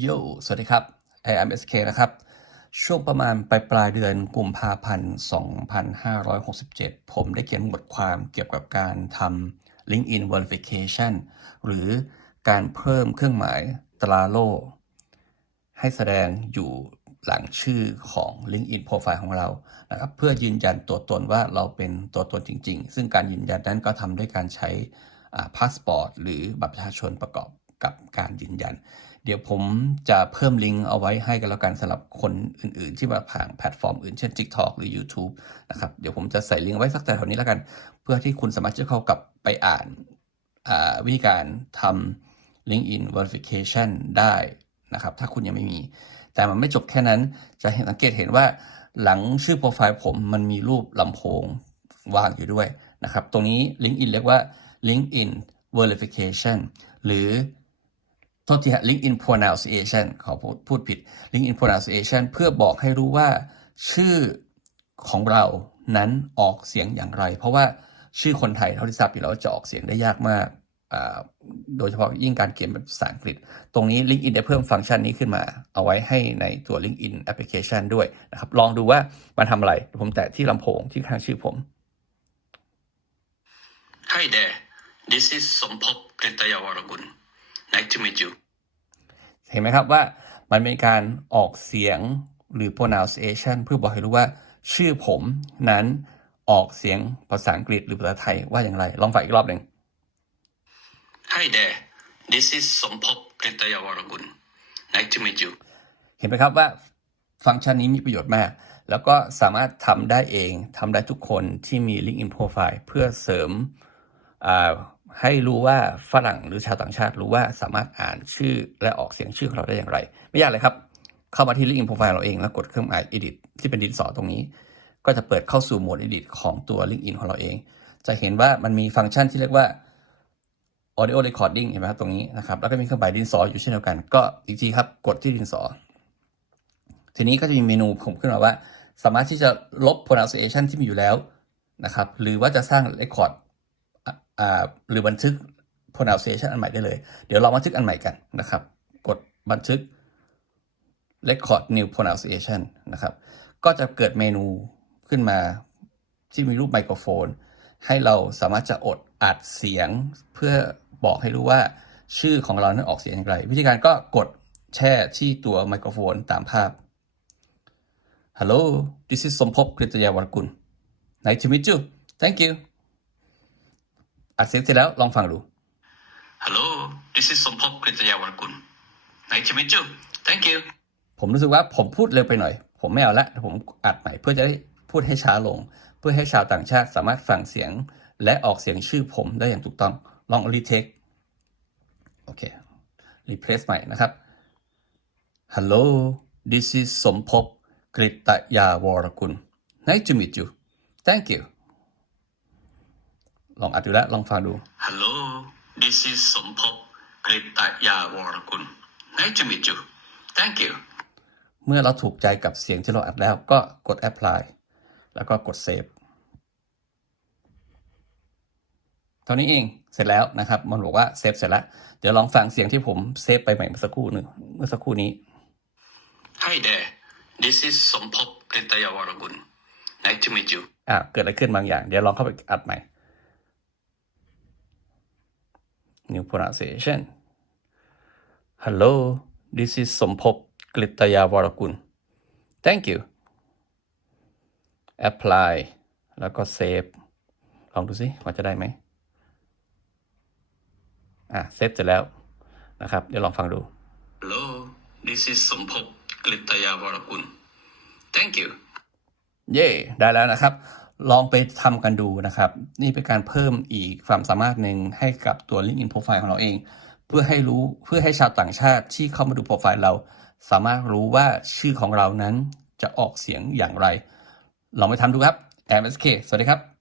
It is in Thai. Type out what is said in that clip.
โยสวัสดีครับ I am SK นะครับ ช่วงประมาณปลายปลายเดือนกุมภาพันธ์ 2567 ผมได้เขียนบทความเกี่ยวกับการทำ LinkedIn Verification หรือการเพิ่มเครื่องหมายตราโล่ให้แสดงอยู่หลังชื่อของ LinkedIn Profile ของเรานะครับ เพื่อยืนยันตัวตนว่าเราเป็นตัวตนจริง ๆ ซึ่งการยืนยันนั้นก็ทำด้วยการใช้พาสปอร์ตหรือบัตรประชาชนประกอบกับการยืนยัน เดี๋ยวผมจะเพิ่มลิงก์เอาไว้ให้กันแล้วกันสำหรับคนอื่นๆ ที่มาผ่านแพลตฟอร์มอื่นเช่น TikTok หรือ YouTube นะครับเดี๋ยวผมจะใส่ลิงก์ไว้สักแต่แถวนี้แล้วกัน เพื่อที่คุณสามารถจะเข้ากลับไปอ่านาวิธีการทำ LinkedIn Verification ได้นะครับถ้าคุณยังไม่มี แต่มันไม่จบแค่นั้นจะเห็นสังเกตเห็นว่าหลังชื่อโปรไฟล์ผมมันมีรูปลำโพงวางอยู่ด้วยนะครับ ตรงนี้ LinkedIn เรียกว่า LinkedIn Verification หรือ โทษทีฮะ LinkedIn Pronunciation ขอพูดพูดผิด LinkedIn Pronunciation เพื่อบอกให้รู้ว่าชื่อของเรานั้นออกเสียงอย่างไร เพราะว่าชื่อคนไทยเท่าที่ทราบอยู่แล้วจะออกเสียงได้ยากมาก โดยเฉพาะยิ่งการเขียนเป็นภาษาอังกฤษ ตรงนี้ LinkedIn ได้เพิ่มฟังก์ชันนี้ขึ้นมา เอาไว้ให้ในตัว LinkedIn Application ด้วยนะครับ ลองดูว่ามันทำอะไร ผมแตะที่ลำโพงที่ข้างชื่อผม Hi there. This is Sompop Kritayawaragun. Nice to meet you. เห็นไหมครับว่ามันเป็นการออกเสียงหรือ pronunciation เพื่อบอกให้รู้ว่าชื่อผมนั้นออกเสียงภาษาอังกฤษหรือภาษาไทยว่าอย่างไร ลองฟังอีกรอบหนึ่ง Hi there. This is Sompop Kritayawaragun. Nice to meet you. เห็นไหมครับว่าฟังก์ชันนี้มีประโยชน์มาก แล้วก็สามารถทำได้เองทำได้ทุกคนที่มี LinkedIn Profile เพื่อเสริมอ่า ให้รู้ว่าฝรั่งหรือชาวต่างชาติรู้ว่าสามารถอ่านชื่อและออกเสียงชื่อของเราได้อย่างไร ไม่ยากเลยครับ เข้ามาที่ LinkedIn Profile เราเองแล้วกดเครื่องหมาย Edit ที่เป็นดินสอตรงนี้ ก็จะเปิดเข้าสู่โหมด Edit ของตัว LinkedIn ของเราเอง จะเห็นว่ามันมีฟังก์ชันที่เรียกว่า audio recording เห็นไหมครับตรงนี้นะครับแล้วก็มีเครื่องหมายดินสออยู่เช่นเดียวกัน ก็อีกทีครับกดที่ดินสอ ทีนี้ก็จะมีเมนูผมขึ้นมาว่า สามารถที่จะลบ pronunciation ที่มีอยู่แล้วนะครับหรือว่าจะสร้าง record หรือบันทึก pronunciation อันใหม่ได้เลย เดี๋ยวเราบันทึกอันใหม่กันนะครับ กดบันทึก record new pronunciation นะครับ ก็จะเกิดเมนูขึ้นมาที่มีรูปไมโครโฟน ให้เราสามารถจะอดอัดเสียงเพื่อบอกให้รู้ว่าชื่อของเรานั้นออกเสียงอย่างไร วิธีการก็กดแช่ที่ตัวไมโครโฟนตามภาพ Hello this is สมภพกฤตยาวรกุล Nice to meet you Thank you อัดเสียงเสร็จแล้วลองฟังดู Hello. This is Sompop Kritayawaragun. Nice to meet you. Thank you. ผมรู้สึกว่าผมพูดเร็วไปหน่อย ผมไม่เอาละเดี๋ยวผมอัดใหม่เพื่อจะได้พูดให้ช้าลง เพื่อให้ชาวต่างชาติสามารถฟังเสียง และออกเสียงชื่อผมได้อย่างถูกต้องลองรีเทคโอเครีเพรสใหม่นะครับ Hello this is สมภพกฤตยาวรกุล Nice to meet you Thank you ลองอัดดูแล้วลองฟังดู Hello. This is Sompop Kritayawaragun. Nice to meet you. Thank you. เมื่อเราถูกใจกับเสียงที่เราอัดแล้วก็กด apply แล้วก็กด save เท่านี้เองเสร็จแล้วนะครับ มันบอกว่าเซฟเสร็จแล้ว เดี๋ยวลองฟังเสียงที่ผมเซฟไปใหม่เมื่อสักครู่หนึ่งเมื่อสักครู่นี้ Hi there. This is Sompop Kritayawaragun. Nice to meet you. อ่าเกิดอะไรขึ้นบางอย่าง เดี๋ยวลองเข้าไปอัดใหม่ New pronunciation Hello this is สมภพกฤตยาวรกุล Thank you Apply แล้วก็ Save ลองดูสิว่าจะได้ไหมอะเซฟเสร็จแล้วนะครับ เดี๋ยวลองฟังดู Hello. This is Sompop Kritayawaragun. Thank you. เย่ได้แล้วนะครับ ลองไปทำกันดูนะครับ นี่เป็นการเพิ่มอีกความสามารถหนึ่งให้กับตัว LinkedIn Profile ของเราเอง เพื่อให้รู้เพื่อให้ชาวต่างชาติที่เข้ามาดูโปรไฟล์เรา สามารถรู้ว่าชื่อของเรานั้นจะออกเสียงอย่างไร ลองไปทำดูครับ MSK สวัสดีครับ